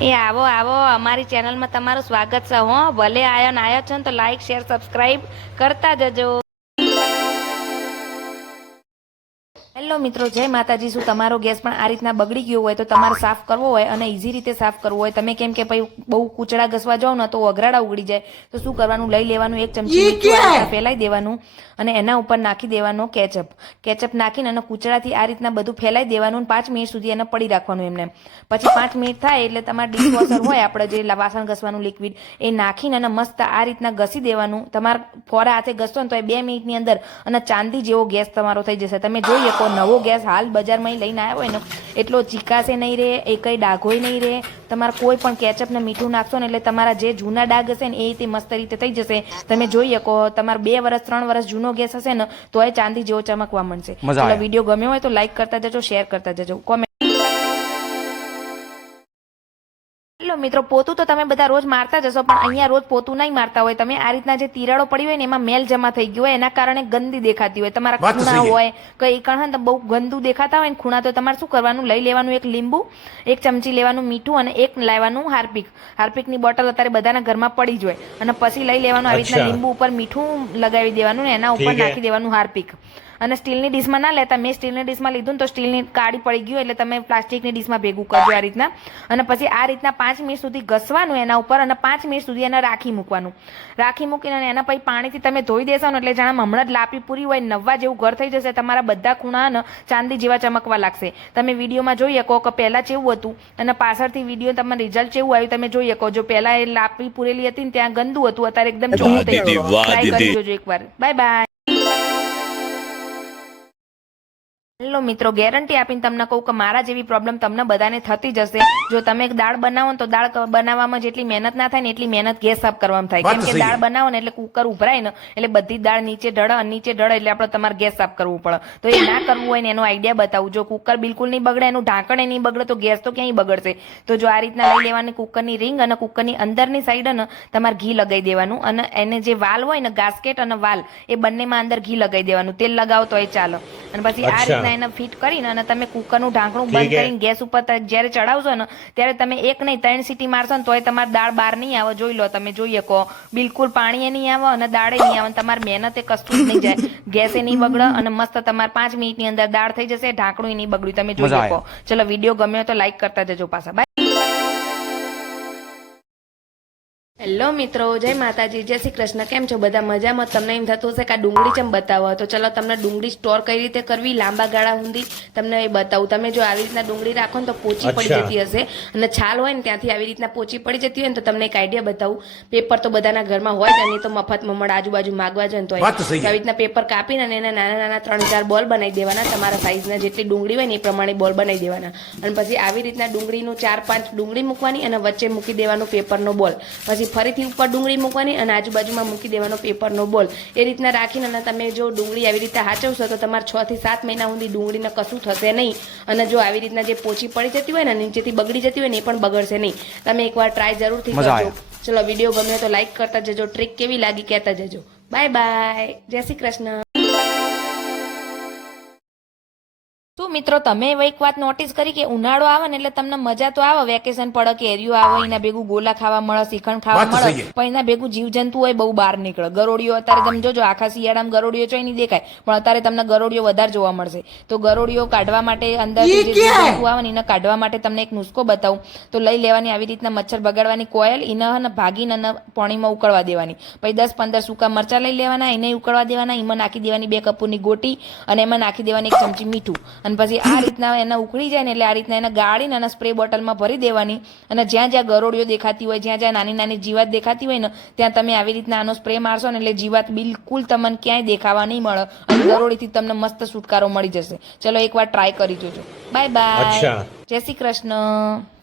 એ આવો આવો, અમારી ચેનલમાં તમારું સ્વાગત છે હો. ભલે આયો ને આયો છો ને તો લાઈક શેર સબસ્ક્રાઇબ કરતા જજો. હેલો મિત્રો જય માતાજી. શું તમારો ગેસ પણ આ રીતના બગડી ગયો હોય તો તમારે સાફ કરવો હોય અને ઇઝી રીતે સાફ કરવો હોય. તમે કેમ કે ભાઈ બહુ કૂચડા ઘસવા જાઓ ને તો અઘરાડા ઉગડી જાય. તો શું કરવાનું? લઈ લેવાનું એક ચમચી ફેલાઈ દેવાનું અને એના ઉપર નાખી દેવાનો કેચઅપ. કેચઅપ નાખીને અને કૂચડાથી આ રીતના બધું ફેલાઈ દેવાનું અને પાંચ મિનિટ સુધી એને પડી રાખવાનું એમને. પછી પાંચ મિનિટ થાય એટલે તમારે ડિશવોશર હોય આપણે જે વાસણ ઘસવાનું લિક્વિડ એ નાખીને અને મસ્ત આ રીતના ઘસી દેવાનું. તમારે ફોરા હાથે ઘસતો ને તો એ બે મિનિટની અંદર અને ચાંદી જેવો ગેસ તમારો થઈ જશે. તમે જોઈ શકો નવો ગેસ હાલ બજારમાં લઈને આવ્યો હોય ને એટલો ચીકાશે નહીં રહે એ કંઈ ડાઘોય નહીં રહે તમારે કોઈ પણ કેચઅપ ને મીઠું નાખશો ને એટલે તમારા જે જૂના ડાઘ હશે ને એ રીતે મસ્ત રીતે થઈ જશે. તમે જોઈ શકો તમારે બે વર્ષ ત્રણ વર્ષ જૂનો ગેસ હશે ને તો એ ચાંદી જેવો ચમકવા મળશે મજા વીડિયો ગમ્યો હોય તો લાઈક કરતા જજો શેર કરતા જજો. કોમેન્ટ મિત્રો પોતું તો તમે બધા રોજ મારતા જશો પણ અહીંયા રોજ પોતું નહીં મારતા હોય. તમે આ રીતના જે તિરાડો પડી હોય ને એમાં મેલ જમા થઈ ગયું હોય એના કારણે ગંદી દેખાતી હોય. તમારા ખૂણા હોય કઈ કણ બહુ ગંદુ દેખાતા હોય ને ખૂણા તો તમારે શું કરવાનું? લઈ લેવાનું એક લીંબુ એક ચમચી લેવાનું મીઠું અને એક લાવવાનું હાર્પિક. હાર્પિકની બોટલ અત્યારે બધાના ઘરમાં પડી જ હોય. અને પછી લઈ લેવાનું આવી રીતના લીંબુ ઉપર મીઠું લગાવી દેવાનું ને એના ઉપર નાખી દેવાનું હાર્પિક. અને સ્ટીલની ડીશમાં ના લેતા મેં સ્ટીલની ડીશમાં લીધું ને તો સ્ટીલની કાળી પડી ગયું એટલે તમે પ્લાસ્ટિકની ડીશમાં ભેગું કરજો આ રીતના. અને પછી આ રીતના પાંચ મિનિટ સુધી ઘસવાનું એના ઉપર અને પાંચ મિનિટ સુધી એને રાખી મૂકવાનું. રાખી મૂકીને અને એના પછી પાણીથી તમે ધોઈ દેશો ને એટલે જાણે હમણાં જ લાપી પૂરી હોય નવા જેવું ઘર થઈ જશે તમારા બધા ખૂણા ને ચાંદી જેવા ચમકવા લાગશે. તમે વિડીયોમાં જોઈ શકો કે પહેલાં જેવું હતું અને પાછળથી વીડિયો તમે રિઝલ્ટ કેવું આવ્યું તમે જોઈ શકો. જો પહેલાં એ લાપી પૂરેલી હતી ને ત્યાં ગંદુ હતું અત્યારે એકદમ ચોખ્ખું થઈ ગયું. ટ્રાય કરી. જોજો એકવાર. બાય બાય હેલો મિત્રો ગેરંટી આપીને તમને કહું કે મારા જેવી પ્રોબ્લેમ તમને બધાને થતી જશે જો તમે એક દાળ બનાવો ને તો દાળ બનાવવામાં જેટલી મહેનત ના થાય ને એટલી મહેનત ગેસ સાફ કરવામાં થાય. કેમ કે દાળ બનાવો ને એટલે કુકર ઉભરાય ને એટલે બધી દાળ નીચે ઢળે અને નીચે ઢળે એટલે આપણે તમારે ગેસ સાફ કરવું પડે. તો એ ના કરવું હોય ને એનો આઈડિયા બતાવું. જો કુકર બિલકુલ નહીં બગડે એનું ઢાંકણ નહીં બગડે તો ગેસ તો ક્યાંય બગડશે. તો જો આ રીતના લઈ લેવાની કુકરની રિંગ અને કુકરની અંદરની સાઈડ ને તમારે ઘી લગાવી દેવાનું અને એને જે વાલ હોય ને ગાસ્કેટ અને વાલ એ બંનેમાં અંદર ઘી લગાવી દેવાનું. તેલ લગાવો તો એ ચાલો. અને પછી આ રીતના એને ફિટ કરીને અને તમે કુકરનું ઢાંકણું બંધ કરીને ગેસ ઉપર જ્યારે ચડાવશો ને ત્યારે તમે એક નહીં ત્રણ સીટી મારશો ને તોય તમારે દાળ બહાર નહીં આવે. જોઈ લો તમે જોઈ શકો. બિલકુલ પાણી નહીં આવે અને દાળે નહીં આવે. તમારી મહેનત એ કશું જ નહીં જાય. ગેસે નહીં બગડે અને મસ્ત તમારે પાંચ મિનિટની અંદર દાળ થઈ જશે ઢાંકણું નહીં બગડ્યું. તમે જોઈ શકો. ચલો વીડિયો ગમ્યો તો લાઈક કરતા જજો પાછા. બાય હેલો મિત્રો જય માતાજી જય શ્રી કૃષ્ણ. કેમ છો બધા? મજામાં? તમને એમ થતું હશે કે આ ડુંગળી ચમ બતાવો? તો ચલો તમને ડુંગળી સ્ટોર કઈ રીતે કરવી? લાંબા ગાળા સુધી તમને એ બતાવું. તમે જો આવી રીતના ડુંગળી રાખો ને તો પોચી પડી જતી હશે. અને છાલ હોય ને ત્યાંથી આવી રીતના પોચી પડી જતી હોય ને તો તમને એક આઈડિયા બતાવું. પેપર તો બધાના ઘરમાં હોય જ અને તો મફત મમડ આજુબાજુ માગવા જાય ને તો. આવી રીતના પેપર કાપીને અને એના નાના નાના ત્રણ ચાર બોલ બનાવી દેવાના. તમારા સાઈઝના જેટલી ડુંગળી હોય ને એ પ્રમાણે બોલ બનાવી દેવાના. અને પછી આવી રીતના ડુંગળીનું ચાર પાંચ ડુંગળી મૂકવાની અને વચ્ચે મૂકી દેવાનું પેપરનો બોલ પછી ફરીથી ઉપર ડુંગળી મૂકવાની અને આજુબાજુમાં મૂકી દેવાનો પેપરનો બોલ. એ રીતના રાખીને અને તમે જો ડુંગળી આવી રીતે હાચવશો તો તમારે છ થી સાત મહિના સુધી ડુંગળીને કશું થશે નહીં. અને જો આવી રીતના જે પોચી પડી જતી હોય ને નીચેથી બગડી જતી હોય ને એ પણ બગડશે નહીં. તમે એકવાર ટ્રાય જરૂરથી કરજો. ચલો વીડિયો ગમ્યો તો લાઈક કરતા જજો. ટ્રીક કેવી લાગી કહેતા જજો. બાય બાય જય શ્રી કૃષ્ણ. શું મિત્રો તમે એક વાત નોટિસ કરી કે ઉનાળો આવે ને એટલે તમને મજા તો આવે. વેકેશન પડે એરિયો આવે એના ભેગું ગોલા ખાવા મળે શ્રીખંડ ખાવા મળે. પણ એના ભેગું જીવજંતુ હોય બહુ બહાર નીકળે. ગરોડીઓ અત્યારે તમે જોજો આખા શિયાળામાં ગરોડીઓ છે નહીં દેખાય. પણ અત્યારે તમને ગરોડીઓ વધારે જોવા મળશે. તો ગરોડીઓ કાઢવા માટે અંદર જીવજંતુ આવે ને એને કાઢવા માટે તમને એક નુસ્ખો બતાવું. તો લઈ લેવાની આવી રીતના મચ્છર બગાડવાની કોયલ એને ભાગીને અને પાણીમાં ઉકળવા દેવાની. પછી દસ પંદર સૂકા મરચા લઈ લેવાના એને ઉકળવા દેવાના એમાં નાખી દેવાની બે કપૂરની ગોટી અને એમાં નાખી દેવાની એક ચમચી મીઠું. અને પછી આ રીતના એના ઉકળી જાય ને એટલે આ રીતના એને ગાળીને અને સ્પ્રે બોટલમાં ભરી દેવાની. અને જ્યાં જ્યાં ગરોળીઓ દેખાતી હોય જ્યાં જ્યાં નાની નાની જીવાત દેખાતી હોય ને ત્યાં તમે આવી રીતના આનો સ્પ્રે મારશો ને એટલે જીવાત બિલકુલ તમને ક્યાંય દેખાવા નહીં મળે અને ગરોળીથી તમને મસ્ત છુટકારો મળી જશે. ચલો એકવાર ટ્રાય કરી જોજો. બાય બાય જય શ્રી કૃષ્ણ.